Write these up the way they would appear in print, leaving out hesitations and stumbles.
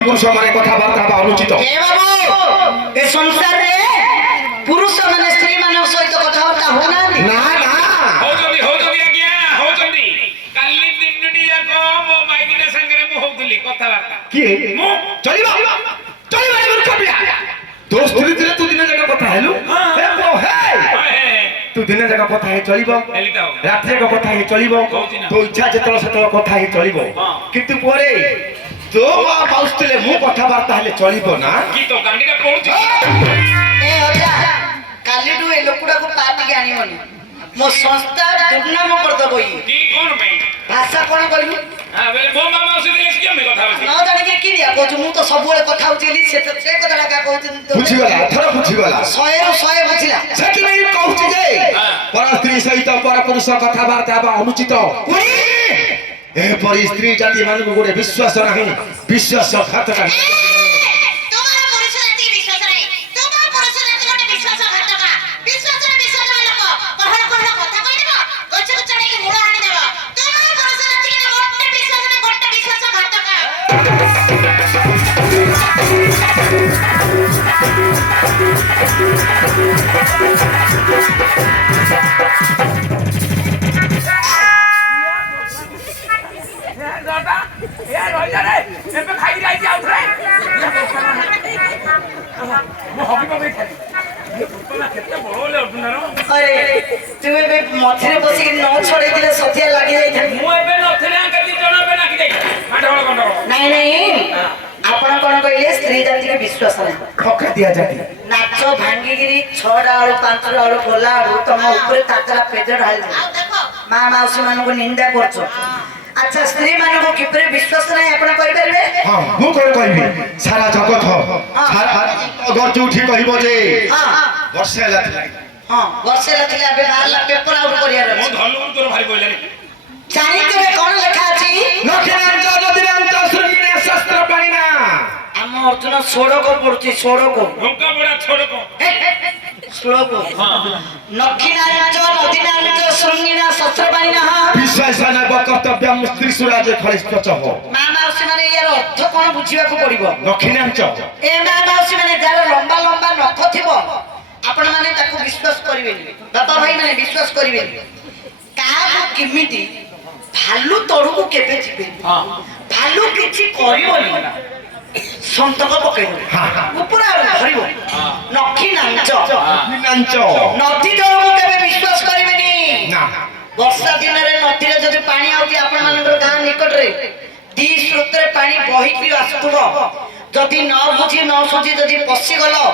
पुरुष माने कथाबार्ता बा अनुचित ए बाबू ए संसार रे पुरुष माने स्त्री मानक सहित कथाबार्ता होना ना ना हो जल्दी आज्ञा हो जल्दी काली दिनडी जाको मो माइकिने संगरे मु होउतली कथाबार्ता की मु चलिबा मूर्ख पिया तो स्त्री रे तू दिन जगह कथा हेलु हे बो हे तू दिन जगह कथा हे चलिबो रात जगह कथा हे चलिबो तो इच्छा जेतल सेतल कथा हे चलिबो किंतु परे तो माउस्तले मु कथाबार्ता हेले चलिबो ना की तो गांडीटा पहुंची ए अजा कालीडू ए लोकुडा को पार्टी के आनिबनी मो संस्था दुर्नाम कर दबई की कोन में भाषा कोन कहलु हां बेले मो मामा से दिले के में कथा होसी न जाने के की दिया कहू मु तो सब बेले कथा होचली से कथाडा का कहू बुझी गला थरा बुझी गला 100 रो 100 बुझिला सेति नै कहू जे पर स्त्री सहित पर पुरुष कथाबार्ता बा अनुचित ए पर स्त्री जाति मान को गोटे विश्वास नाही विश्वास घातक अरे तुम्हें बे मथरे बसी के न छोड़े दिले सथिया लागि जाई था मु एबे नथले कति जण बे नाकी जाई माडवळ गंडवळ नहीं नहीं आपण कोन कहले स्त्री जाति के विश्वास नहीं ठका दिया जाती नाच भांगीगिरी 6टा आलू 5टा आलू गोला आलू तम ऊपर ताकरा पेज ढाल मां माउसी मान को निंदा करछो अच्छा स्त्री मान को किपरे विश्वास नहीं आपण कहि परबे हां मु कोन कहबी सारा जगत सारा अगर जूठी कहबो जे हां वर्षे लाथि हां वर्षे लाथि अबे बाहर पेपर आउट करिया मो रे धलुर तोर भारी बोलले जानी के कोन लिखा अछि नखिनांच नदिनांच श्रृंगिने शस्त्र पाणिना हम अर्जुन सोड़ो को पड़ती सोड़ो को हमका बड़ा छोड़ को श्लोक नखिनांच नदिनांच श्रृंगिना शस्त्रपाणिना विश्वासना कर्तव्यम स्त्री सुराज खलिष्ठ हो मां माउसी माने यार अर्थ कोन बुझिबा को पड़िबो नखिनांच ए मां माउसी माने जार लंबा लंबा नख थिबो आपण माने ताको विश्वास करिवेनी बाबा भाई माने विश्वास करिवेनी का किमिति भालू तोड़ू को केबे जिबे हां भालू किछि करिवोनी संतक पकेइबो ऊपर धरिबो नखी नांच नखिनांच नदी तोड़ू को केबे विश्वास करिवेनी ना वर्षा दिन रे नदी रे जदि पानी आउती आपण मानकर गां निकट रे दी स्रोत रे पानी बहिकी आसुथबो जदि न बुझी न सोची जदि पसी गलो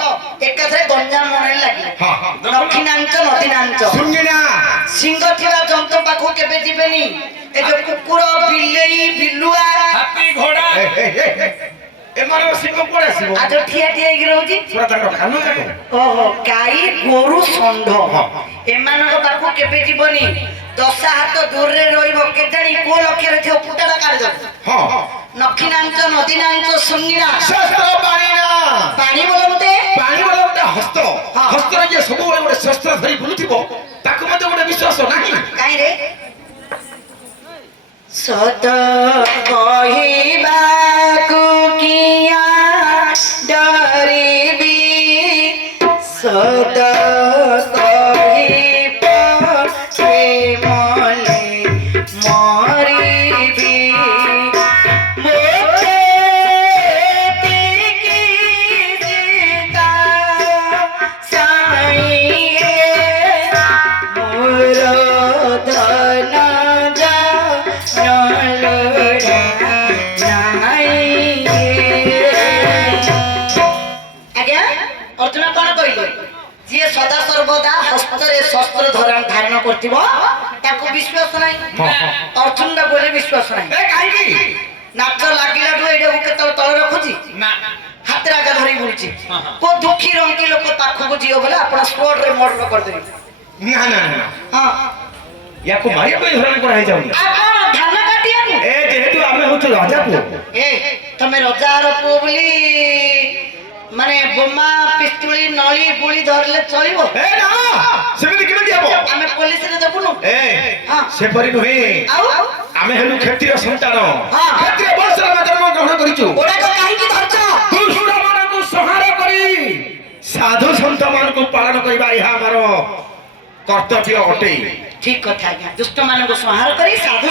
एकाथरे गंजाम मने लागि हां नखिनांच नदीनांच श्रृंगिना सिंह थिबा जंतु पाखो केबे जिबेनी ए जो कुकुर बिलेई बिलुआ हाथी घोड़ा ए मारो सिंह कोडे सिबो आज ठिया ठिया गिर होजी सुरा तक खानु जाको ओहो गाई गोरु षंढ एमानक पाखो केबे जिबोनी 10 हाथ दूर रे रहिबो केजानी को लक्ष्य रे थियो पुटाडा काढ दो हां नखिनांच नदीनांच श्रृंगिना शस्त्र पाणिना पानी बोलते पानी वाला गोटे हस्त हस्त रे जे सब गोटे शस्त्र धरि बुलुथिबो ताको मते गोटे विश्वास नाही काई रे सत कहिबा को किया डरिबी सत कहिबा प्रेमले मरिबी मोते तिकी जिका साईए मोर धन अर्जुन कौन कहले जी सदा सर्वदा हस्तरे शस्त्र धारण करथिबो ताको विश्वास नाही अर्जुन दा बोले विश्वास नाही ए काई की नाच लागिला तो एडे केतल तळ रखुची ना हाथ रागा धरी बुलची को दुखी रंगी लोक पाखो को जियो बोले आपण स्पॉट रे मर्डर कर देबी ना ना ना हां याको मारिया कोई हरण कराई जाउनी आपण धान काटिया ए जेहेतु आमे होत राजा को ए तमे रजार पो बोली माने बोमा पिस्तुली नळी गुली धरले चलिबो ए ना सेमिति किमे दियाबो आमे पुलिस रे देबुनु ए हां से परि नुहे आउ आमे हेलु क्षत्रिय संतान हां क्षत्रिय वंश रे जन्म ଗ୍ରହଣ କରିଛୁ ওড়াক কাহিকি ধরছ ଦୁଷ୍ଟ ମାନଙ୍କୁ ସଂହାର କରି ସାଧୁ ସନ୍ଥ ମାନଙ୍କୁ ପାଳନ କରିବା ଏହା ଆମର କର୍ତ୍ତବ୍ୟ ଅଟେ। ঠিক কথা আজ্ঞা দুষ্ট মানুষ সংহার করে সাধু